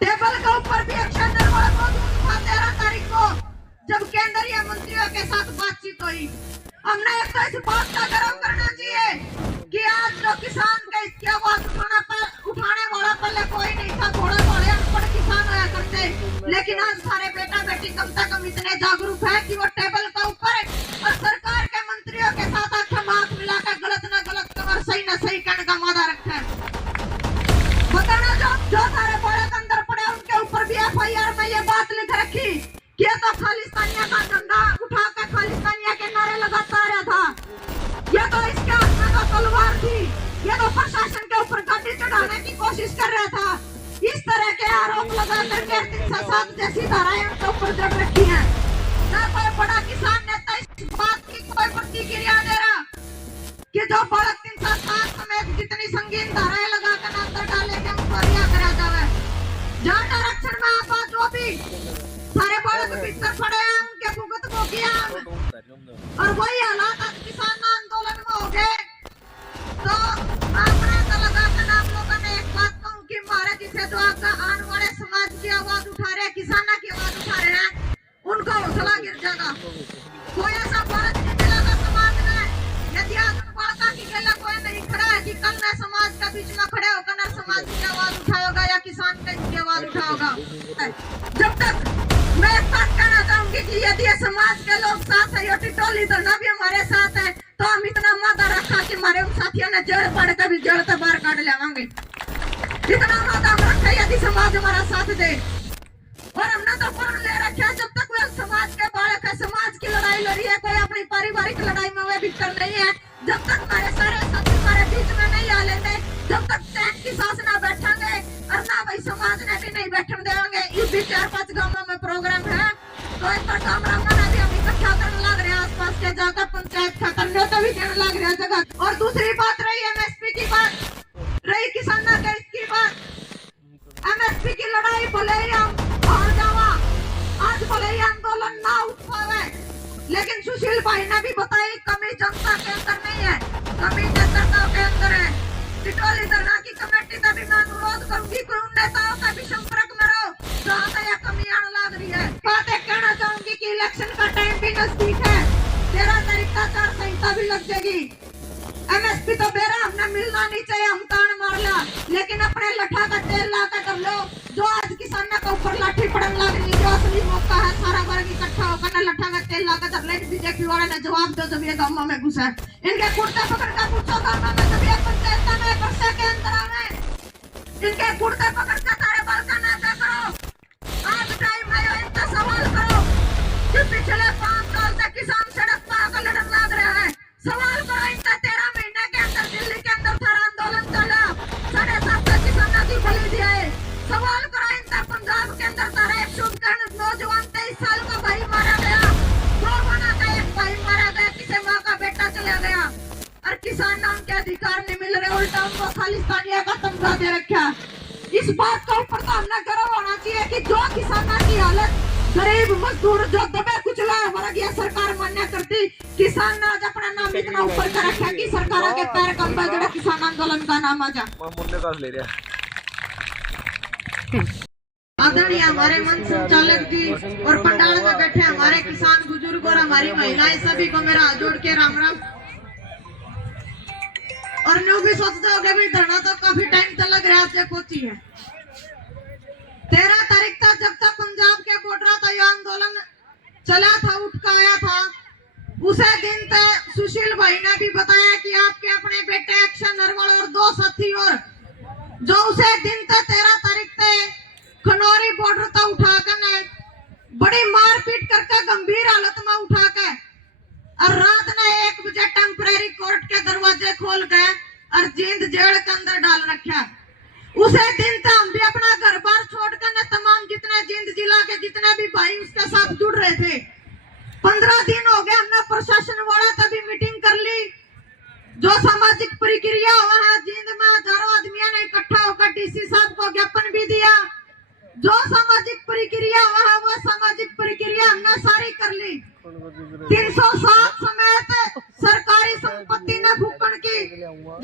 Table के ऊपर भी एक्शन निर्माण मौजूद था 13 तारीख को, जब केंद्रीय मंत्रियों के साथ बातचीत हुई। हमने एक तो इस बात का गर्व करना चाहिए कि आज जो किसान का इसकी आवाज उठाने वाला पहले कोई नहीं था, थोड़े थोड़े अनपढ़ किसान होया करते, लेकिन आज सारे बेटा बेटी कम से कम इतने जागरूक है कि वो टेबल के ऊपर और सरकार के मंत्रियों के साथ आंखें माथ मिलाकर गलत न गलत और सही न सही कहने का वादा रखा है। बताना जो सारे बड़े अंदर पड़े उनके ऊपर भी FIR में ये बात लिख रखी कि ये तो खालिस्तानिया का झंडा उठाकर खालिस्तानिया के नारे लगाता रहा था, ये तो इसके हाथ में तो तलवार थी, ये तो प्रशासन के ऊपर गाड़ी चढ़ाने की कोशिश कर रहा था। इस तरह के आरोप लगा करके 307 जैसी धाराएं उनके ऊपर जड़ रखी है। ना कोई बड़ा किसान नेता इस बात की कोई प्रतिक्रिया दे रहा कि जो बड़ा 307 समेत जितनी संगीन धाराएं लगाकर अंदर डाले के उनको रिहा करा जावे। जहाँ डायरेक्शन में आप जो भी सारे बालक भीतर पड़े हैं उनके भुगत को किया, और वही हालात आज किसान आंदोलन में हो गए। तो आपने तो लगाकर आप लोगों ने एक बात कहूँ कि हमारे जिसे जो आपका आने वाले समाज की आवाज उठा रहे हैं, किसाना की आवाज उठा रहे हैं, उनका हौसला गिर जाएगा। कोई ऐसा बात नहीं मिलेगा समाज में यदि आज उन बालका की गला कोई नहीं खड़ा है कि कल न समाज के बीच में खड़े होकर न समाज की आवाज उठाओगा या किसान की आवाज उठाओगा। जब तक मैं एक बात कहना चाहूंगी कि यदि समाज के लोग साथ है, टोली धरना भी हमारे साथ है, तो हम इतना वादा रखा कि हमारे उन साथियों ने जेल पड़ के भी जेल से बाहर काट लेवांगे। इतना वादा हम रखा यदि समाज हमारा साथ दे। और हमने तो फोन ले रखा जब तक वो समाज के बालक है, समाज की लड़ाई लड़ी है, कोई अपनी पारिवारिक लड़ाई में वे भीतर नहीं है, जब तक हमारे सारे साथी हमारे बीच में नहीं आ लेते, जब तक चैन की सांस ना बैठेंगे और ना भाई समाज ने भी नहीं बैठने देंगे। इस भी 4-5 गांवों में प्रोग्राम है, तो इस पर कैमरामैन अभी हम इकट्ठा करने लग रहे हैं, आसपास के जाकर पंचायत खत्म तो भी कहने लग रहे हैं जगह। और दूसरी बात रही MSP की बात, रही किसानों के इसकी बात। MSP की लड़ाई भले ही हम हार जावा, आज भले ही आंदोलन ना उठ पावे, लेकिन सुशील भाई ने भी बताई कमी जनता के अंदर नहीं है, कमी नेतृत्व के अंदर है। टिटोली धरना की कमेटी का भी मैं अनुरोध करूंगी कि उन नेताओं का भी संपर्क में रहो जहाँ से यह कमी आने लग रही है। बात एक कहना चाहूंगी कि इलेक्शन का टाइम भी नजदीक है, 13 तारीख का आचार संहिता भी लग जाएगी। MSP तो बेरा हमने मिलना नहीं चाहिए, हम तान मार ला, लेकिन अपने लठा का तेल ला कर लो। जो आज किसानों के ऊपर लाठी पड़न लग रही, जो असली मौका है सारा वर्ग इकट्ठा होकर न लठा का तेल ला कर ले। बीजेपी वाले ने जवाब दो जब ये गाँव में घुसा है, इनके कुर्ता पकड़ कर पूछो गाँव में जब ये पंचायत में वर्षा के अंदर आवे, इनके कुर्ता पकड़ कर तारे बाल का नाचा करो। आज टाइम है इनका सवाल करो कि पिछले 5 साल से किसान सड़क पर आकर लड़न लग रहा है। सवाल करो इनका 13 महीने के अंदर दिल्ली के अंदर थारा आंदोलन चला, 7.5 किसानों की बलि दिया है। सवाल करो इनका पंजाब के अंदर तारा 159 नौजवान 23 साल का भाई मारा गया, 2 बना का एक भाई मारा गया, किसी माँ का बेटा चला गया, और किसान नाम के अधिकार नहीं मिल रहे, उल्टा उनको खालिस्तानिया का तमगा दे रखा। इस बात का ऊपर तो हमने गर्व होना चाहिए कि जो किसानों की हालत, गरीब मजदूर जो दबे कुचला वर्ग ये सरकार मान्य करती, किसान ने आज अपना नाम इतना ऊपर कर रखा कि सरकारों के पैर कंबा जड़ा किसान आंदोलन का नाम आ जा। आदरणीय हमारे मंच संचालक जी और पंडाल में बैठे हमारे किसान बुजुर्ग और हमारी महिलाएं, सभी को मेरा हाथ जोड़ के राम राम। और न्यू भी सोचते हो भी धरना तो काफी टाइम तक लग रहा है, पहुंची है 13 तारीख तक, जब तक पंजाब के बॉर्डर था यह आंदोलन चला था, उठ कर आया था। उसे दिन तक सुशील भाई ने भी बताया कि आपके अपने बेटे एक्शन नरवल और 2 साथी और जो उसे दिन तक 13 तारीख तक खनौरी बॉर्डर तक उठाकर बड़ी मारपीट करके गंभीर हालत में उठाकर और रात ने 1 बजे टेम्परेरी कोर्ट के दरवाजे खोल गए और जींद जेल के अंदर डाल रखा। उसे दिन तक हम भी अपना घर बार छोड़कर न तमाम जितने जींद जिला के जितने भी भाई उसके साथ जुड़ रहे थे। 15 दिन हो गए, हमने प्रशासन वाला तभी मीटिंग कर ली, जो सामाजिक प्रक्रिया हुआ है जींद में हजारों आदमियों ने इकट्ठा होकर DC साहब को ज्ञापन भी दिया। जो सामाजिक प्रक्रिया हुआ है वो सामाजिक प्रक्रिया हमने सारी कर ली। 307 समेत सरकारी संपत्ति ने भूखण की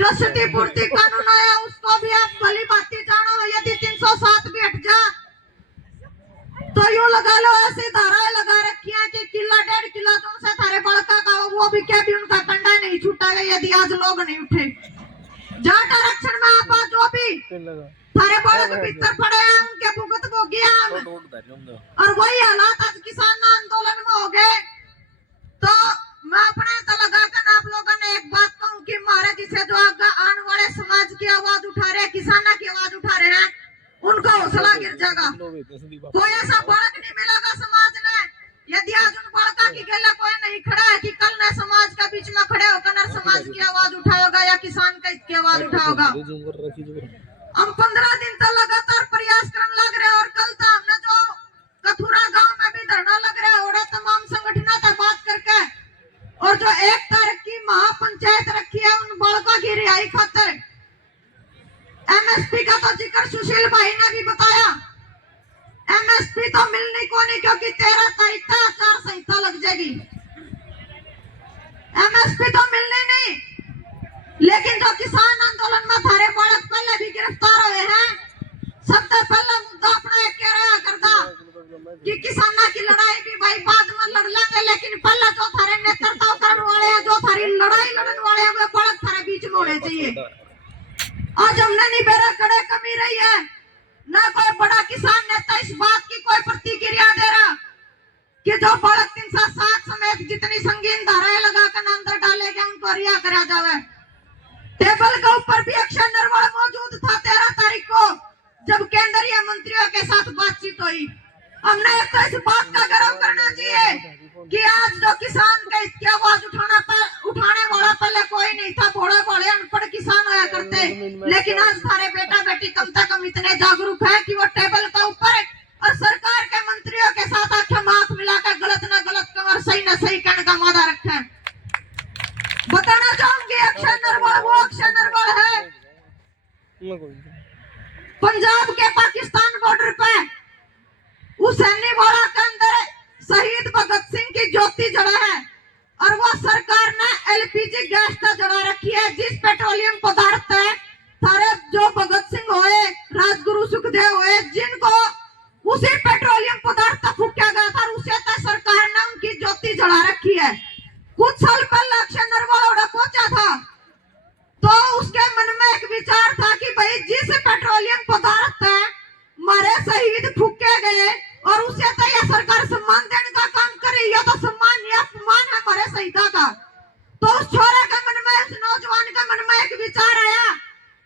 जो क्षतिपूर्ति कानून आया उसको भी आप भली भांति जानो। यदि 307 भी हट जा वो भी क्या भी उनका कंडा नहीं छूटेगा यदि आज लोग नहीं उठे। जाट आरक्षण में आप जो भी थारे बड़े के भीतर पड़े हैं उनके भुगत को गया और वही हालात आज किसान आंदोलन में हो गए। तो मैं अपने तो लगाकर आप लोगों ने एक बात कहूं कि हमारे जिसे जो आने वाले समाज की आवाज उठा रहे हैं, किसानों की आवाज उठा रहे हैं, उनका हौसला गिर जाएगा। कोई ऐसा बड़क नहीं मिलेगा समाज ने यदि आज उन बड़का की गला कोई नहीं खड़ा है कि कल न समाज के बीच में खड़े होकर समाज की आवाज उठाओगा या किसान की आवाज उठाओगा। हम 15 दिन तक लगातार प्रयास करने लग रहे हैं और कल तक हमने जो कथुरा गांव में भी धरना लग रहा है और तमाम संगठनों से बात करके और जो 1 तारीख की महापंचायत रखी है उन बालकों की रिहाई खातिर एमएसपी का तो जिक्र सुशील भाई ने भी बताया। एमएसपी तो मिलनी को नहीं क्योंकि 13 तारीख तक आचार संहिता लग जाएगी। एमएसपी तो मिलने नहीं, लेकिन जो किसान आंदोलन में थारे बालक पहले भी गिरफ्तार हुए हैं, सबसे पहला मुद्दा अपना एक कह रहा करता कि किसानों की लड़ाई भी भाई बाद में लड़ लेंगे, लेकिन पहले जो थारे नेतृत्व करने वाले हैं, जो थारी लड़ाई लड़ने वाले हैं, वे बालक थारे बीच में होने चाहिए। आज हमने नहीं बेरा कड़े कमी रही है, न कोई बड़ा किसान नेता इस बात की कोई प्रतिक्रिया दे रहा कि जो बालक 307 समेत जितनी संगीन धाराएं लगाकर अंदर डाले गए उनको रिहा करा जावे। टेबल के ऊपर भी अक्षय नरवाल मौजूद था 13 तारीख को जब केंद्रीय मंत्रियों के साथ बातचीत हुई। हमने एक तो इस बात का गर्व करना चाहिए कि आज जो किसान का इसकी आवाज उठाने वाला पहले कोई नहीं था, भोले भोले अनपढ़ किसान आया करते, लेकिन आज सारे बेटा बेटी कम से कम इतने जागरूक है कि वो टेबल के ऊपर और सरकार के मंत्रियों के साथ आंखें हाथ मिलाकर गलत न गलत और सही न सही कहने का वादा रखे। बताना चाहूंगी अक्षय नरवाल वो अक्षय नरवाल है पंजाब के पाकिस्तान बॉर्डर पे हुसैनी वाला के अंदर शहीद भगत सिंह की ज्योति जला है और वो सरकार ने एलपीजी गैस का जला रखी है, जिस पेट्रोलियम पदार्थ है सारे जो भगत सिंह हुए, राजगुरु सुखदेव हुए, जिनको उसी पेट्रोलियम पदार्थ फूका गया था, उसे सरकार ने उनकी ज्योति जला रखी है। कुछ साल पहले अक्षय नरवाल पहुंचा था तो उसके मन में एक विचार था कि भाई जिस पेट्रोलियम पदार्थ है हमारे शहीद फूके गए और उसे तो यह सरकार सम्मान देने का काम करे, यह तो सम्मान या अपमान है हमारे शहीदा का। तो उस छोरे के मन में, उस नौजवान के मन में एक विचार आया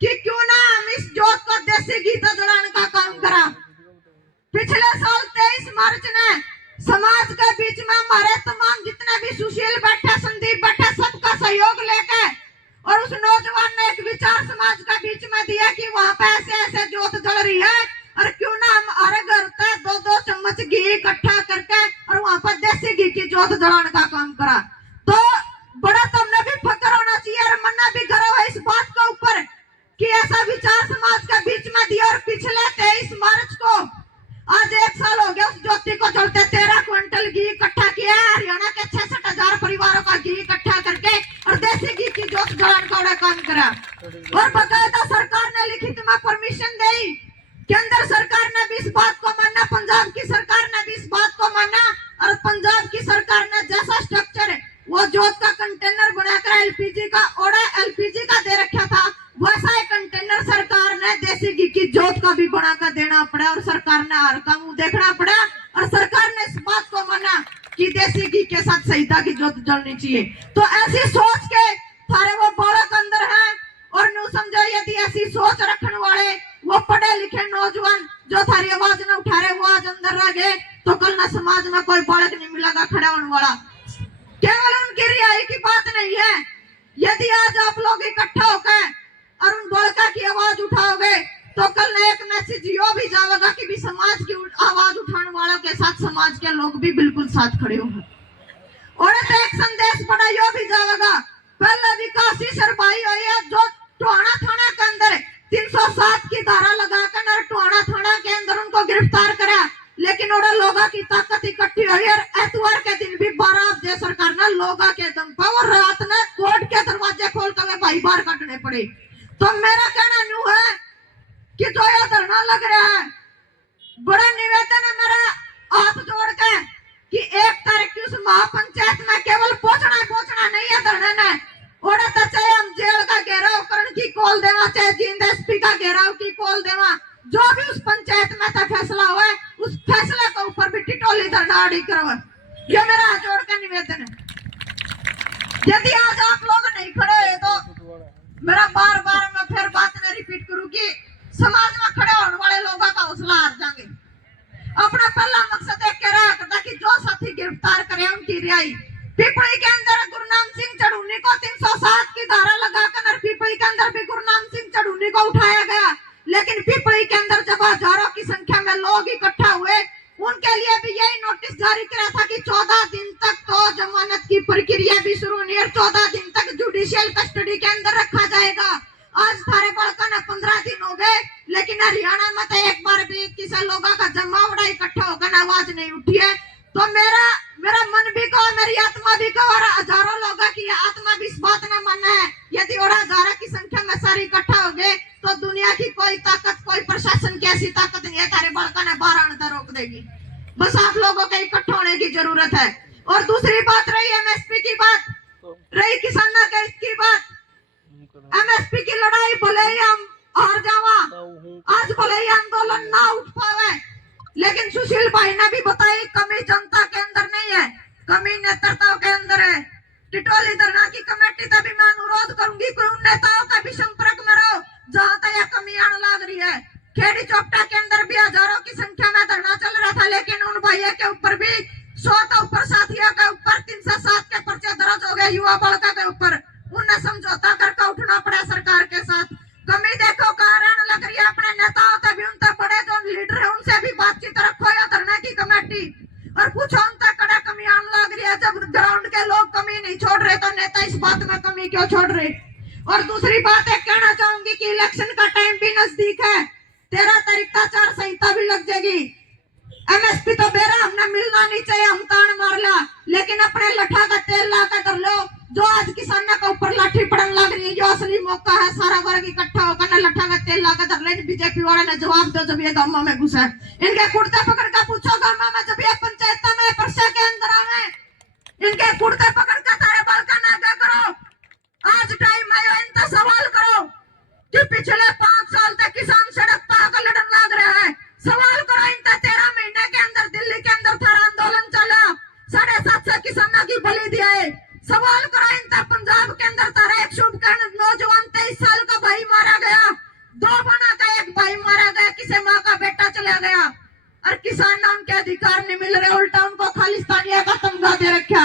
कि क्यों ना हम इस जोत को देसी घी जलाने का काम करा। पिछले साल 23 मार्च ने समाज के बीच में हमारे तमाम जितने भी सुशील बैठे, संदीप बैठे, सबका सहयोग लेके और उस नौजवान ने एक विचार समाज के बीच में दिया कि वहाँ पे ऐसे ऐसे जोत जल रही है और क्यों ना हम हर घर पे 2-2 चम्मच घी इकट्ठा करके और वहाँ पर देसी घी की जोत जलाने का काम करा। तो बड़ा तुमने भी फक्र होना चाहिए और मन्ना भी गर्व है इस बात के ऊपर कि ऐसा विचार समाज के बीच में दिया। और पिछले 23 मार्च को आज 1 साल हो गया उस ज्योति को जलते 13 क्विंटल घी इकट्ठा किया है। हरियाणा के 66,000 परिवारों का घी इकट्ठा करके और देसी घी की जोत जलाने का काम करा। और बकायदा सरकार ने लिखित में परमिशन दी, केंद्र सरकार ने भी इस बात को माना, पंजाब की सरकार ने भी इस बात को माना और पंजाब की सरकार ने जैसा स्ट्रक्चर वो जोत का कंटेनर बनाकर एलपीजी का ऑर्डर एलपीजी का दे रखा था, वैसा एक कंटेनर सरकार ने देसी घी की जोत का भी बनाकर देना पड़ा और सरकार ने हर का मुंह देखना पड़ा और सरकार ने इस बात को माना कि देसी घी के साथ शहीदा की जोत जलनी चाहिए। तो ऐसी सोच के थारे वो बालक अंदर है और न्यू समझो यदि ऐसी सोच रखने वाले वो पढ़े लिखे नौजवान जो थारी आवाज न उठा रहे वो आज अंदर रह गए तो कल ना समाज में कोई बालक नहीं मिलेगा खड़ा होने वाला। केवल उनकी रिहाई की बात नहीं है, यदि आज आप लोग इकट्ठा होकर और उन बालका की आवाज उठाओगे तो कल ना एक मैसेज यो भी जाएगा कि भी समाज की आवाज उठाने वालों के साथ समाज के लोग भी बिल्कुल साथ खड़े होंगे। और एक संदेश बड़ा यो भी जाएगा, पहले विकासी सरबाई हुई है जो टोहाना थाना के अंदर 307 की धारा लगाकर टोहाना थाना के अंदर उनको गिरफ्तार करा, लेकिन और लोगों की ताकत इकट्ठी हुई और एतवार के दिन भी 12 बजे सरकार ने लोगों के दम पर और रात में कोर्ट के दरवाजे खोल कर भाई बाहर काटने पड़े। तो मेरा कहना न्यू है कि जो यह धरना लग रहा है, बड़ा निवेदन है मेरा हाथ जोड़ के कि 1 तारीख की उस महापंचायत में केवल पहुंचना नहीं है धरने ने, और तो चाहे हम जेल का घेराव करण की कॉल देवा, चाहे जींद एसपी का घेराव की कॉल देवा, जो भी उस पंचायत में था फैसला हुआ उस फैसले के ऊपर भी टिटोली धरना अड़ी करो। ये मेरा हाथ जोड़ का निवेदन है। यदि आज आप लोग नहीं खड़े हुए तो मेरा बार मैं फिर बात में रिपीट करूं कि समाज में खड़े होने वाले लोगों का हौसला हार जाएंगे। अपना पहला मकसद एक कह रहा था कि जो साथी गिरफ्तार करे उनकी रिहाई। पिपली के अंदर गुरनाम सिंह चढ़ूनी को 307 की धारा लगाकर पिपली के अंदर भी गुरनाम सिंह चढ़ूनी को उठाया गया, लेकिन पिपली के अंदर जब हजारों की संख्या में लोग इकट्ठा हुए उनके लिए भी यही नोटिस जारी किया था कि 14 दिन तक तो जमानत की प्रक्रिया भी शुरू नहीं है, 14 दिन तक जुडिशियल कस्टडी के अंदर रखा जाएगा। आज थारे बड़का ने 15 दिन हो गए, लेकिन हरियाणा में तो एक बार भी किसी लोगों का जमावड़ा इकट्ठा होकर आवाज नहीं उठी है। तो मेरा मन भी कहो, मेरी आत्मा भी कहो, और हजारों लोगों की आत्मा भी इस बात ने माना है यदि और हजारों की संख्या में सारे इकट्ठा हो गए तो दुनिया की कोई ताकत, कोई प्रशासन की ऐसी ताकत नहीं है थारे बड़का ने बाहर आने रोक देगी। बस आप लोगों के इकट्ठा होने की जरूरत है। और दूसरी बात रही एमएसपी की बात, रही किसानों के इसकी बात। एमएसपी की लड़ाई भले ही हम हार जावा, आज भले ही आंदोलन ना उठ पावे, लेकिन सुशील भाई ने भी बताई कमी जनता के अंदर नहीं है, कमी नेतृत्व के अंदर है। टिटोली धरना की कमेटी से भी मैं अनुरोध करूंगी कि उन नेताओं का भी संपर्क में रहो जहाँ तक यह कमी आने लग रही है। खेड़ी चौपटा के अंदर भी हजारों की संख्या में धरना चल रहा था, लेकिन उन भाइयों के ऊपर भी 100 के ऊपर साथियों के ऊपर 307 के पर्चे दर्ज हो गए, युवा बड़का के ऊपर उन्हें समझौता करके उठना पड़ा सरकार के साथ। कमी देखो कारण लग रही है अपने नेताओं का भी, उनसे बड़े जो लीडर है उनसे भी बातचीत रखो या धरना की कमेटी, और पूछो उनसे कड़ा कमी आने लग रही है। जब ग्राउंड के लोग कमी नहीं छोड़ रहे तो नेता इस बात में कमी क्यों छोड़ रहे। और दूसरी बात है, कहना चाहूंगी कि इलेक्शन का टाइम भी नजदीक है, 13 तारीख का आचार संहिता भी लग जाएगी। एमएसपी तो बेरा हमने मिलना नहीं चाहिए, हम तान मार ला, लेकिन अपने लठा का तेल ला कर धर लो। जो आज किसानों के ऊपर लाठी पड़न लग रही है, जो असली मौका है सारा वर्ग इकट्ठा होकर ना लठा का तेल ला कर धर ले। बीजेपी वाले ने जवाब दो जब ये गांव में घुसा, इनके कुर्ते पकड़ कर पूछो गांव में जब ये पंचायत में परसा के अंदर आवे, इनके कुर्ते पकड़ कर तारे बाल का नागा करो। आज टाइम आयो, इनसे सवाल करो कि पिछले 5 साल तक किसान सड़क पर आकर लड़न लग रहा है। सवाल करो इनसे 13 महीने के अंदर दिल्ली के अंदर थारा आंदोलन चला, 750 किसानों की बलि दिया है। सवाल करो इनसे पंजाब के अंदर तारा एक शुभकर्ण नौजवान 23 साल का भाई मारा गया, 2 बना का एक भाई मारा गया, किसी माँ का बेटा चला गया, और किसान ना उनके अधिकार नहीं मिल रहे, उल्टा उनको खालिस्तानिया का तमगा दे रखा।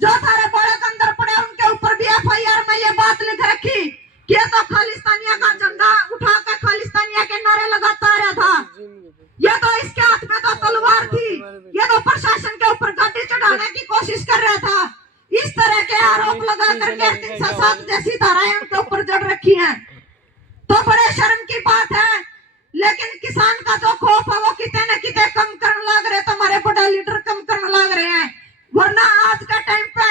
जो थारे बालक अंदर पड़े उनके ऊपर भी एफआईआर में ये बात लिख रखी कि ये तो खालिस्तानिया का झंडा उठाकर खालिस्तानिया के नारे लगाता रहा था, ये तो इसके हाथ में तो तलवार थी, ये तो प्रशासन के ऊपर गाड़ी चढ़ाने की कोशिश कर रहा था। इस तरह के आरोप लगा करके 307 जैसी धाराएं उनके ऊपर जड़ रखी हैं, तो बड़े शर्म की बात है। लेकिन किसान का जो खौफ है वो कितने न कितने कम करने लग रहे, तो हमारे बड़े लीडर कम करने लग रहे हैं। वरना आज के टाइम पे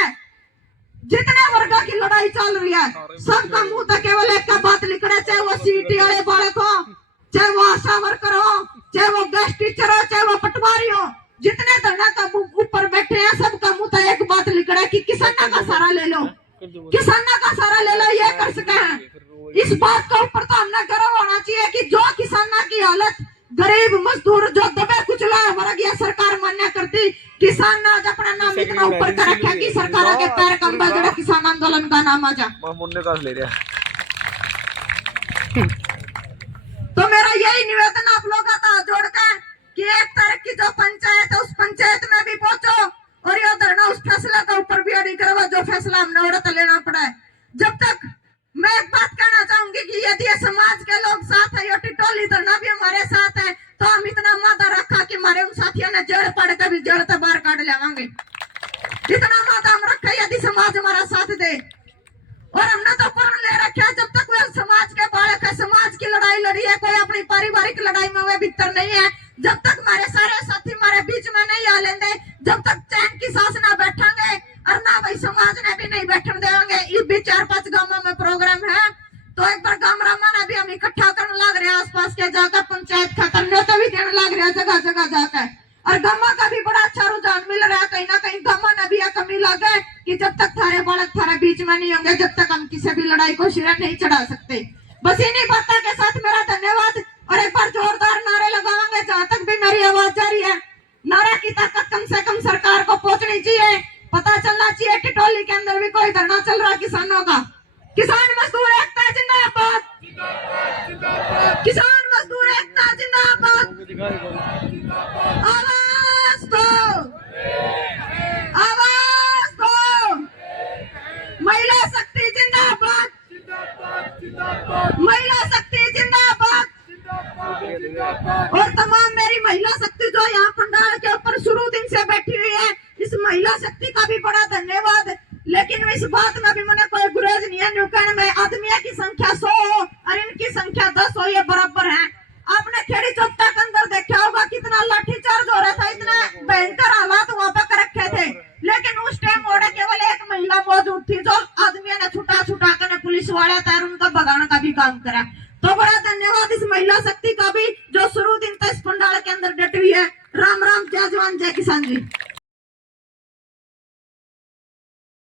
जितने वर्गों की लड़ाई चल रही है सबका मुंह तो केवल एक का बात लिख रहा है, चाहे वो सीटी वाले बालक हो, चाहे वो आशा वर्कर हो, चाहे वो गेस्ट टीचर हो, चाहे वो पटवारी हो, जितने धरना का ऊपर बैठे हैं सबका मुंह तो एक बात लिख रहा है कि किसानों का सहारा ले लो, किसानों का सहारा ले लो, ये कर सके हैं। इस बात के ऊपर तो हमने गर्व होना चाहिए कि जो किसानों की हालत, गरीब मजदूर जो दबे कुचला वर्ग ये सरकार मान्य करती, किसान ने आज अपना नाम इतना ऊपर कर रखा कि सरकार के पैर कंबा जड़ा किसान आंदोलन का नाम आ जा। तो मेरा यही निवेदन आप लोगों का जोड़ कर कि 1 तारीख की जो पंचायत है उस पंचायत में भी पहुंचो और ये धरना उस फैसला के ऊपर भी अड़ी करवा जो फैसला हमने औरत लेना पड़ा है। जब तक मैं एक बात कहना चाहूंगी कि यदि ये समाज के लोग साथ है, ये टिटोली धरना भी हमारे साथ है, तो हम इतना मादा रखा कि हमारे उन साथियों ने जड़ पड़ कर भी जड़ से बाहर काट लेवांगे। इतना मादा हम रखा यदि समाज हमारा साथ दे। और हमने तो प्रण ले रखा है जब तक वह समाज के बालक है, समाज की लड़ाई लड़ी है, कोई अपनी पारिवारिक लड़ाई में वह भीतर नहीं है, जब तक हमारे सारे साथी हमारे बीच में नहीं आ लेंगे, जब तक चैन की सांस ना बैठेंगे और ना भाई समाज ने भी नहीं बैठने देंगे। ये भी 4-5 गांवों में प्रोग्राम है, तो एक बार गांव रामा ने भी हम इकट्ठा करने लग रहे हैं, आसपास के जाकर पंचायत खत्म भी देने लग रहे हैं जगह जगह जाकर, और गांव का भी बड़ा अच्छा रुझान मिल रहा है। लगा कि जब तक थारे बालक थारे बीच में नहीं होंगे, जब तक हम किसी भी लड़ाई को सिरा नहीं चढ़ा सकते। बस इन्हीं बातों के साथ मेरा धन्यवाद और एक बार जोरदार नारे लगाएंगे जहां तक भी मेरी आवाज जा रही है। नारा की ताकत कम से कम सरकार को पहुंचनी चाहिए। पता चलना चाहिए कि टोली के अंदर भी कोई धरना चल रहा है किसानों का। किसान मजदूर एकता जिंदाबाद, किसान मजदूर एकता जिंदाबाद। आवाज दो, आवाज दो। महिला शक्ति जिंदाबाद, महिला शक्ति जिंदाबाद। और तमाम मेरी महिला शक्ति जो यहाँ पंडाल के ऊपर शुरू दिन से बैठी हुई है, इस महिला शक्ति का भी बड़ा धन्यवाद। लेकिन इस बात में भी मैंने कोई गुरेज नहीं है। न्यूकन में आदमियों की संख्या 100 हो और इनकी संख्या 10 हो, ये बराबर है। आपने खेड़ी चौपटा के अंदर देखा होगा कितना लाठीचार्ज हो रहा था, इतना भयंकर हालात वहाँ पे कर रखे थे। लेकिन उस टाइम ओडे केवल एक महिला मौजूद थी जो आदमियों ने छुटा कर पुलिस वाले थे और उनका भगाने का भी काम करा। तो बड़ा धन्यवाद इस महिला शक्ति का भी जो शुरू दिन तक इस पंडाल के अंदर डटी हुई है। राम राम, जय जवान जय किसान जी।